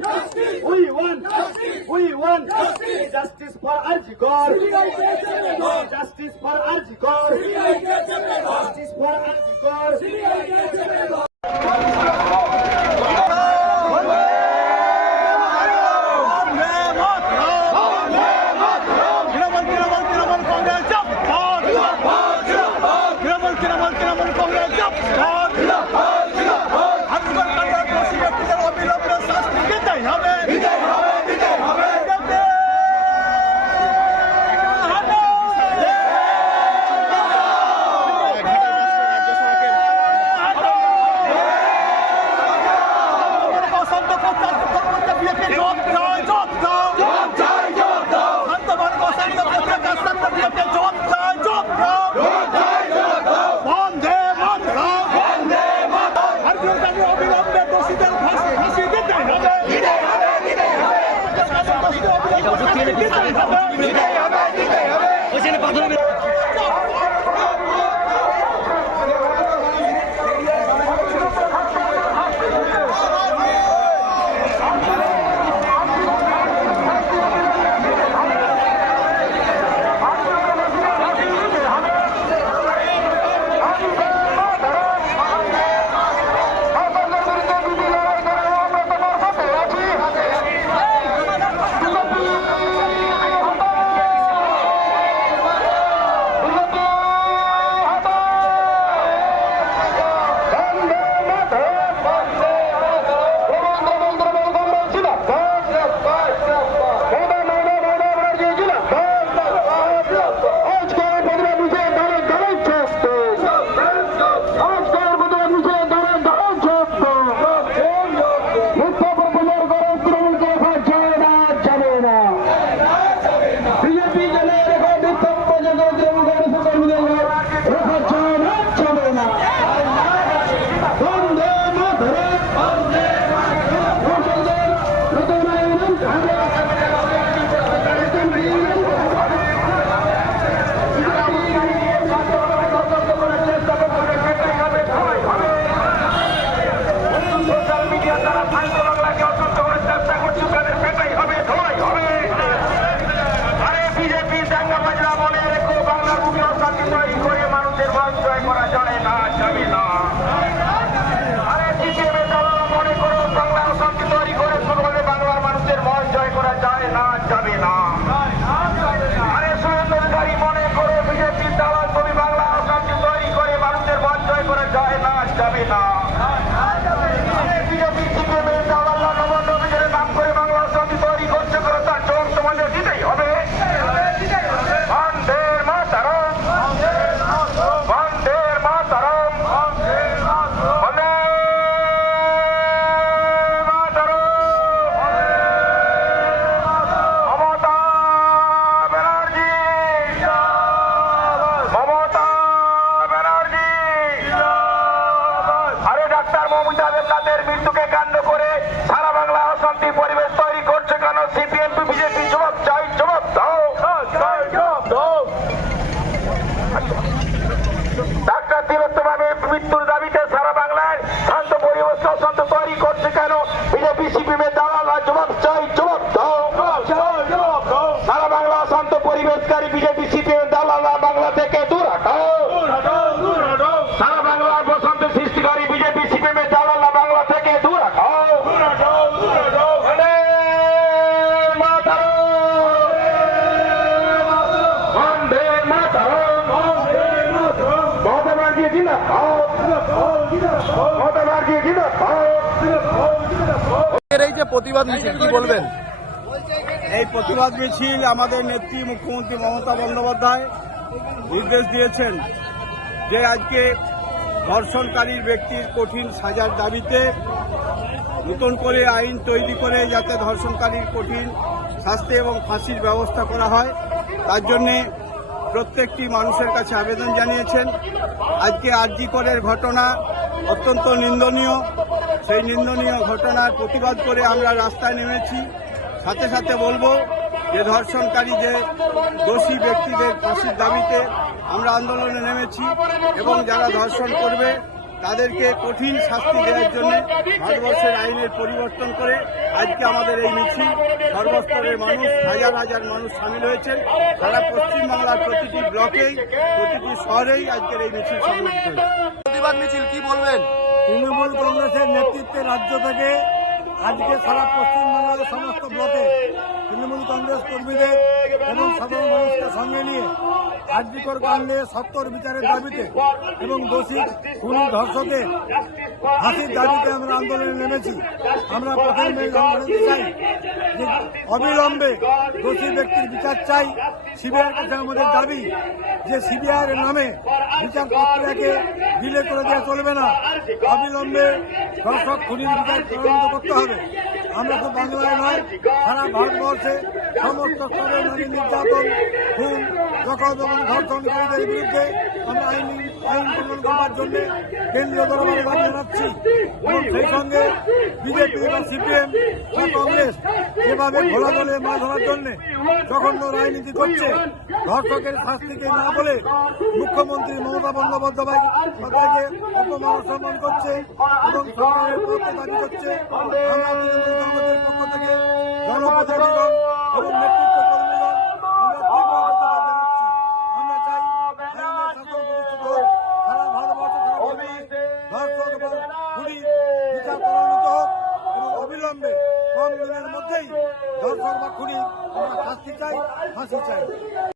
want justice. We want justice. We want justice. Justice for Arjigor. Justice for Arjigor. Justice for Arjigor. ওষুধ খেয়ে নিয়ে ওইখানে পাথর I'm একটি পরিবেশ এই যে প্রতিবাদ মিছিল, কি বলবেন? এই প্রতিবাদ আমাদের মুখ্যমন্ত্রী মমতা বন্দ্যোপাধ্যায় নির্দেশ দিয়েছেন যে আজকে ধর্ষণকারীর ব্যক্তির কঠিন সাজার দাবিতে নতুন করে আইন তৈরি করে যাতে ধর্ষণকারীর কঠিন শাস্তি এবং ফাঁসির ব্যবস্থা করা হয়, তার জন্যে প্রত্যেকটি মানুষের কাছে আবেদন জানিয়েছেন। আজকে আরজি করের ঘটনা অত্যন্ত নিন্দনীয়। সেই নিন্দনীয় ঘটনার প্রতিবাদ করে আমরা রাস্তায় নেমেছি। সাথে সাথে বলব যে ধর্ষণকারী যে দোষী ব্যক্তিদের ফাঁসির দাবিতে আমরা আন্দোলনে নেমেছি এবং যারা ধর্ষণ করবে তাদেরকে কঠিন শাস্তি দেওয়ার জন্য ভারতবর্ষের আইনের পরিবর্তন করে আজকে আমাদের এই মিছিল সর্বস্তরের মানুষ হাজার হাজার মানুষ সামিল হয়েছেন। সারা পশ্চিমবাংলার প্রতিটি ব্লকেই প্রতিটি শহরেই আজকের এই মিছিল সংগঠিত প্রতিবাদ মিছিল কি বলবেন? তৃণমূল কংগ্রেসের নেতৃত্বে রাজ্য থেকে আজকে সারা পশ্চিমবাংলার সমস্ত ব্লকে তৃণমূল কংগ্রেস কর্মীদের এবং সাধারণ মানুষকে সঙ্গে নিয়ে আর্যিকর কাণ্ডে সত্তর বিচারের দাবিতে এবং দোষী খুনি ধর্ষকে ফাঁসির দাবিতে আমরা আন্দোলনে নেমেছি। আমরা প্রথমে জানাতে চাই যে অবিলম্বে দোষী ব্যক্তির বিচার চাই। সিবিআইয়ের কাছে আমাদের দাবি যে সিবিআইয়ের নামে বিচার প্রক্রিয়াকে ডিলে করে দেওয়া চলবে না। অবিলম্বে দর্শক খুনির বিচার তদন্ত করতে হবে। আমরা তো বাংলায় নয়, সারা ভারতবর্ষে সমস্ত স্তরের নারী নির্যাতন, খুন এবং ধর্ষণকারীদের বিরুদ্ধে আমরা আইন আইন প্রণয়ন করার জন্য কেন্দ্রীয় দরবারে দাবি জানাচ্ছি। এবং সেই সঙ্গে বিজেপি বা সিপিএম বা কংগ্রেস যেভাবে ঘোলা দলে মাছ ধরার জন্য জঘন্য রাজনীতি করছে, ধর্ষকের শাস্তিকে না বলে মুখ্যমন্ত্রী মমতা বন্দ্যোপাধ্যায় তাদেরকে অপমান সম্মান করছে এবং সরকারের পক্ষে দাবি করছে। আমরা পক্ষ থেকে জনপ্রতিনিধি এবং নেতৃত্ব কর্মীগণ আমরা তীব্র প্রতিবাদ জানাচ্ছি আমরা চাই আইনের শাসন প্রতিষ্ঠিত হোক সারা ভারতবর্ষে সারা পৃথিবীতে ধর্ষক এবং খুনি বিচার ত্বরান্বিত হোক এবং অবিলম্বে কম দিনের মধ্যেই ধর্ষক বা খুনি আমরা শাস্তি চাই ফাঁসি চাই।